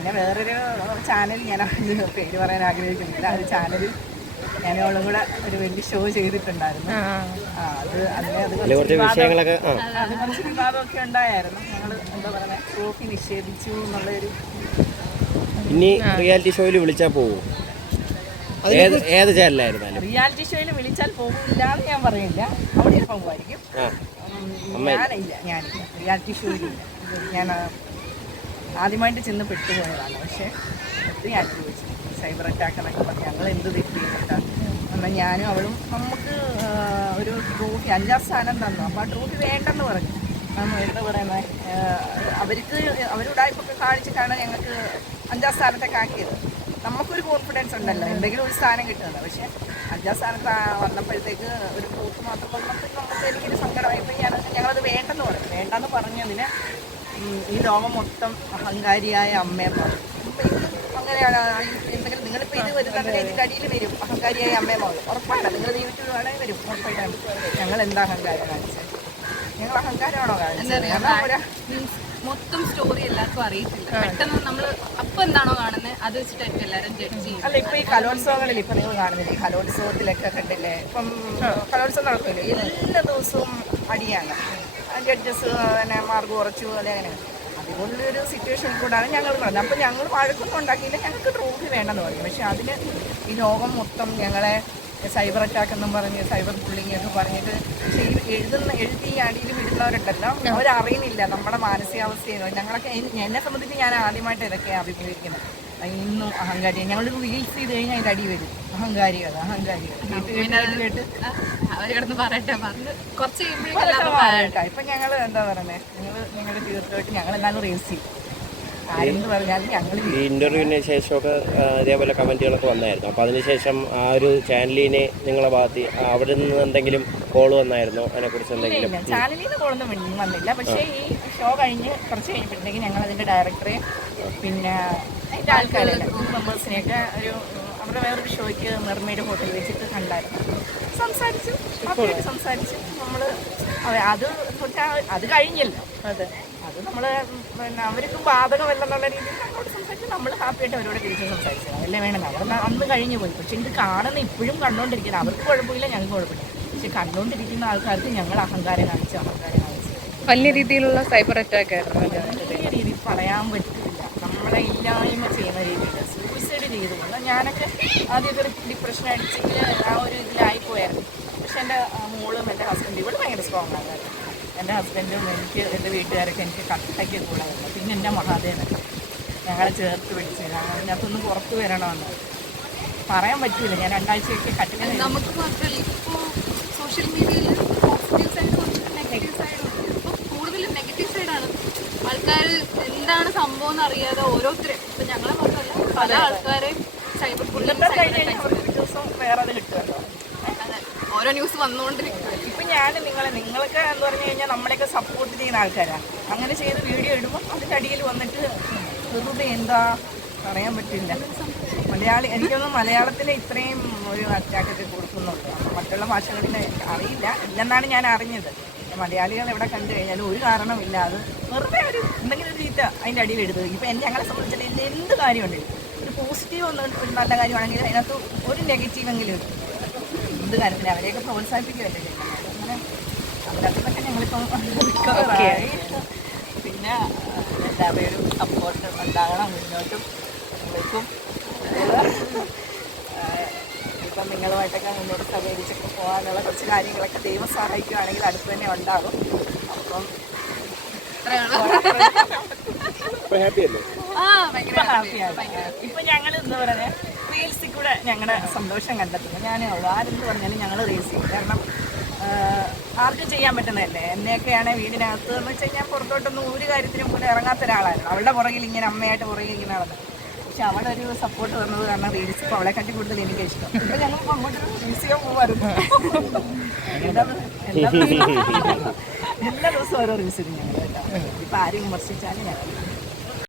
പിന്നെ വേറൊരു ചാനൽ ഞാൻ അതിന് പേര് പറയാൻ ആഗ്രഹിക്കുന്നില്ല. ആ ഒരു ചാനലിൽ ഞാൻ അവളും കൂടെ ഒരു വലിയ ഷോ ചെയ്തിട്ടുണ്ടായിരുന്നു. ആ. അത് അതിന് അത് കുറച്ച് വിഷയങ്ങളൊക്കെ ആ. അത് കുറച്ച് വിവാദമൊക്കെ ഉണ്ടായിരുന്നു ഞങ്ങൾ എന്താ പറയുക ട്രോഫി നിഷേധിച്ചു എന്നുള്ളൊരു ഇനി റിയാലിറ്റി ഷോയിൽ വിളിച്ചാൽ പോകും ഏത് ഏത് ചാനലായിരുന്നാലും റിയാലിറ്റി ഷോയിൽ വിളിച്ചാൽ പോകില്ല എന്ന് ഞാൻ പറയില്ല അവിടെ പോകുമായിരിക്കും ഞാനില്ല ഞാനില്ല. റിയാലിറ്റി ഷോയിൽ ഞാൻ ആദ്യമായിട്ട് ചെന്ന് പെട്ടുപോയതാണ്. പക്ഷേ ഒത്തിരി അനുഭവിച്ചു സൈബർ അറ്റാക്ക് എന്നൊക്കെ പറഞ്ഞ് ഞങ്ങൾ എന്ത് തെറ്റ് ചെയ്തിട്ടാണ് എന്നാൽ ഞാനും അവളും നമുക്ക് ഒരു ട്രോഫി അഞ്ചാം സ്ഥാനം തന്നു. അപ്പോൾ ആ ട്രോഫി വേണ്ടെന്ന് പറഞ്ഞു. എന്താ പറയുന്നത് അവർക്ക് അവരുടായ്പൊക്കെ കാണിച്ചിട്ടാണ് ഞങ്ങൾക്ക് അഞ്ചാം സ്ഥാനത്തൊക്കെ ആക്കിയത്. നമുക്കൊരു കോൺഫിഡൻസ് ഉണ്ടല്ലോ. എന്തെങ്കിലും ഒരു സ്ഥാനം കിട്ടുന്നത് പക്ഷേ അഞ്ചാം സ്ഥാനത്ത് വന്നപ്പോഴത്തേക്ക് ഒരു ട്രോഫി മാത്രം വന്നപ്പോൾ നമുക്ക് എനിക്കൊരു സങ്കടമായപ്പോൾ ഞാൻ ഞങ്ങളത് വേണ്ടെന്ന് പറഞ്ഞു. വേണ്ടെന്ന് പറഞ്ഞതിന് ഈ ലോകം മൊത്തം അഹങ്കാരിയായ ഇപ്പം ഇത് അങ്ങനെയാണ് എന്തെങ്കിലും നിങ്ങളിപ്പോൾ ഇത് വരുന്നുണ്ടെങ്കിൽ ഇതിന്റെ അടിയിൽ വരും. അഹങ്കാരിയായ അമ്മയമ്മ ഉറപ്പാണ്. നിങ്ങൾ യൂട്യൂബ് വേണമെങ്കിൽ വരും. ഉറപ്പായിട്ടാണ് ഞങ്ങൾ എന്താ അഹങ്കാരം കാണിച്ചത് ഞങ്ങൾ അഹങ്കാരമാണോ കാണിച്ചത് മൊത്തം സ്റ്റോറി എല്ലാവർക്കും അറിയത്തില്ല. പെട്ടെന്ന് നമ്മൾ അപ്പം എന്താണോ കാണുന്നത് അത് വെച്ചിട്ടായിരിക്കും എല്ലാവരും ജഡ്ജ് ചെയ്യും. അല്ല ഇപ്പൊ ഈ കലോത്സവങ്ങളിൽ ഇപ്പൊ നിങ്ങൾ കാണുന്നില്ലേ? കലോത്സവത്തിലൊക്കെ കണ്ടില്ലേ? ഇപ്പം കലോത്സവം നടക്കില്ലേ എല്ലാ ദിവസവും അടിയാണ്. ജഡ്ജസ് പിന്നെ മാർക്ക് കുറച്ചു അല്ലെ അങ്ങനെ. അതുപോലൊരു സിറ്റുവേഷനിൽ കൂടാണ് ഞങ്ങൾ പറഞ്ഞത്. അപ്പോൾ ഞങ്ങൾ വഴക്കൊന്നും ഉണ്ടാക്കിയില്ല. ഞങ്ങൾക്ക് ട്രോഫി വേണമെന്ന് പറഞ്ഞു. പക്ഷെ അതിന് ഈ ലോകം മൊത്തം ഞങ്ങളെ സൈബർ അറ്റാക്ക് എന്നും പറഞ്ഞ് സൈബർ ബുള്ളിങ് ഒക്കെ പറഞ്ഞിട്ട് പക്ഷേ ഈ എഴുതുന്ന എഴുതി അടിയിൽ വിടുന്നവരുണ്ടല്ലോ. അവരറിയുന്നില്ല. നമ്മുടെ മാനസികാവസ്ഥയെന്ന്. ഞങ്ങളൊക്കെ എന്നെ സംബന്ധിച്ച് ഞാൻ ആദ്യമായിട്ട് ഇതൊക്കെയാണ് അഭിമുഖീകരിക്കുന്നത്. ഇന്നും അഹങ്കാരി. ഞങ്ങളൊരു റീൽസ് ചെയ്ത് കഴിഞ്ഞാൽ അതിന്റെ അടി വരും. അഹങ്കാരികൾ അഹങ്കാരികൾ കേട്ട് കേട്ട് കേട്ട് അവർ കിടന്ന് പറയട്ടെ പറഞ്ഞ് കുറച്ച് കഴിയുമ്പോഴേക്കും ഇപ്പം ഞങ്ങൾ എന്താ പറയുന്നത് നിങ്ങൾ നിങ്ങളുടെ തീർച്ചയായിട്ടും ഞങ്ങൾ എന്നാലും റീൽസ് ചെയ്യും ഈ ഇന്റർവ്യൂവിന് ശേഷമൊക്കെ ആ, ഇതേപോലെ കമന്റുകളൊക്കെ വന്നായിരുന്നു. അപ്പോൾ അതിനുശേഷം ആ ഒരു ചാനലിനെ നിങ്ങളെ ഭാഗത്ത് അവിടെ നിന്ന് എന്തെങ്കിലും കോൾ വന്നായിരുന്നോ? അതിനെക്കുറിച്ച് എന്തെങ്കിലും? ചാനലിൽ നിന്ന് കോളൊന്നും വന്നില്ല. പക്ഷേ ഈ ഷോ കഴിഞ്ഞ് കുറച്ച് കഴിഞ്ഞപ്പോഴത്തേക്ക് ഞങ്ങൾ അതിന്റെ ഡയറക്ടറെ പിന്നെ അതിന്റെ ആൾക്കാരെ മെമ്പേഴ്സിനെയൊക്കെ ഒരു ഉം, അവരുടെ വേറൊരു ഷോയ്ക്ക് മെർമെയ്ഡ് ഹോട്ടൽ വെച്ചിട്ട് കണ്ടായിരുന്നു. സംസാരിച്ചു. ഹാപ്പിയായിട്ട് സംസാരിച്ചു. നമ്മൾ അത് തൊട്ട് അത് കഴിഞ്ഞല്ലോ. അതെ. അത് നമ്മൾ പിന്നെ അവർക്കും ബാധകമല്ലെന്നുള്ള രീതിയിൽ നമ്മളോട് സംസാരിച്ചു. നമ്മൾ ഹാപ്പിയായിട്ട് അവരോട് തിരിച്ച് സംസാരിച്ചു. അതല്ലേ വേണം അവർ അന്ന് കഴിഞ്ഞു പോയി. പക്ഷെ ഇത് കാണുന്ന ഇപ്പോഴും കണ്ടുകൊണ്ടിരിക്കുന്നത് അവർക്ക് കുഴപ്പമില്ല ഞങ്ങൾക്ക് കുഴപ്പമില്ല. പക്ഷെ കണ്ടുകൊണ്ടിരിക്കുന്ന ആൾക്കാർക്ക് ഞങ്ങൾ അഹങ്കാരം കാണിച്ചു അഹങ്കാരം കാണിച്ചു. വലിയ രീതിയിലുള്ള സൈബർ അറ്റാക്ക് ആയിരുന്നു. വലിയ രീതിയിൽ പറയാൻ പറ്റില്ല നമ്മളെ ഇല്ലായ്മ ചെയ്യുന്ന രീതിയിൽ സൂയിസൈഡ് ചെയ്തുകൊണ്ട് ഞാനൊക്കെ ആദ്യമൊക്കെ ഡിപ്രഷൻ അടിച്ചിട്ട് ആ ഒരു ഇതിലായി പോയായിരുന്നു. പക്ഷെ എന്റെ മോളും എന്റെ ഹസ്ബൻഡും ഇവിടെ ഭയങ്കര സ്ട്രോങ് ആകാറുണ്ട് എന്റെ ഹസ്ബൻഡും എനിക്ക് എന്റെ വീട്ടുകാരൊക്കെ എനിക്ക് കട്ടയ്ക്ക് കൂടെ വന്നു പിന്നെ എന്റെ മഹാദേവനൊക്കെ ഞങ്ങളെ ചേർത്ത് പിടിച്ച് അതിനകത്തൊന്ന് പുറത്ത് വരണമെന്ന്. പറയാൻ പറ്റില്ല ഞാൻ രണ്ടാഴ്ചയൊക്കെ കട്ടിലെ നമുക്ക് മാത്രമല്ല ഇപ്പോൾ സോഷ്യൽ മീഡിയയിൽ സംഭവം അറിയാതെ ഓരോരുത്തരും ഇപ്പൊ ഞങ്ങളെ മാത്രമല്ല പല ആൾക്കാരെയും സൈബർ ഓരോ ന്യൂസ് വന്നുകൊണ്ടിരിക്കും ഇപ്പൊ ഞാൻ നിങ്ങളെ നിങ്ങൾക്ക് എന്ന് പറഞ്ഞു കഴിഞ്ഞാൽ നമ്മളെയൊക്കെ സപ്പോർട്ട് ചെയ്യുന്ന ആൾക്കാരാണ് അങ്ങനെ ചെയ്ത് വീഡിയോ ഇടുമ്പോൾ അതിന്റെ അടിയിൽ വന്നിട്ട് വെറുതെ എന്താ പറയാൻ പറ്റില്ല. മലയാളി എനിക്കൊന്നും മലയാളത്തിൽ ഇത്രയും ഒരു അറ്റാക്കൊക്കെ കൊടുക്കുന്നുണ്ട്. മറ്റുള്ള ഭാഷകളിൽ അറിയില്ല. ഇല്ലെന്നാണ് ഞാൻ അറിഞ്ഞത്. മലയാളികൾ എവിടെ കണ്ടു കഴിഞ്ഞാലും ഒരു കാരണമില്ലാതെ വെറുതെ ഒരു ചീത്ത അതിന്റെ അടിയിൽ എഴുതുക ഇപ്പം എന്നെ ഞങ്ങളെ സംബന്ധിച്ചിട്ട് എന്റെ എന്ത് കാര്യമുണ്ട്? ഒരു പോസിറ്റീവ് ഒന്ന് ഒരു നല്ല കാര്യമാണെങ്കിൽ അതിനകത്ത് ഒരു നെഗറ്റീവെങ്കിലും എന്ത് കാര്യത്തിന് അവരെയൊക്കെ പ്രോത്സാഹിപ്പിക്കുകയല്ലേ അങ്ങനെ അതിനകത്തൊക്കെ ഞങ്ങളിപ്പം റിക്കവറായി പിന്നെ എല്ലാവരും സപ്പോർട്ട് ഉണ്ടാകണം മുന്നോട്ടും നിങ്ങൾക്കും. ഇപ്പം നിങ്ങളുമായിട്ടൊക്കെ മുന്നോട്ട് സഹകരിച്ചൊക്കെ പോകാനുള്ള കുറച്ച് കാര്യങ്ങളൊക്കെ ദൈവം സഹായിക്കുകയാണെങ്കിൽ അടുത്ത് തന്നെ ഉണ്ടാകും. അപ്പം ഇപ്പം ഞങ്ങൾ എന്താ പറയുക റീൽസിൽ കൂടെ ഞങ്ങളുടെ സന്തോഷം കണ്ടെത്തുന്നു. ഞാൻ ആരെന്ത് പറഞ്ഞാലും ഞങ്ങൾ റീൽസ് ചെയ്യും. കാരണം ആർക്കും ചെയ്യാൻ പറ്റുന്നതല്ലേ? എന്നെയൊക്കെയാണ് വീടിനകത്ത് എന്ന് വെച്ചാൽ ഞാൻ പുറത്തോട്ടൊന്നും ഒരു കാര്യത്തിനും പോലും ഇറങ്ങാത്ത ഒരാളായിരുന്നു. അവളുടെ പുറകിൽ ഇങ്ങനെ അമ്മയായിട്ട് പുറകിൽ ഇങ്ങനെ നടന്നു. പക്ഷെ അവിടെ ഒരു സപ്പോർട്ട് വന്നത് കാരണം റീൽസ് ഇപ്പോൾ അവളെ കണ്ടി കൂടുതൽ എനിക്ക് ഇഷ്ടം ഇപ്പം ഞങ്ങൾ അങ്ങോട്ട് റീൽസ് ചെയ്യാൻ പോകുമായിരുന്നു എല്ലാ ദിവസവും ഓരോ റീൽസ് ഞങ്ങൾ കേട്ടോ. ഇപ്പം ആരും വിമർശിച്ചാലും ഞങ്ങൾ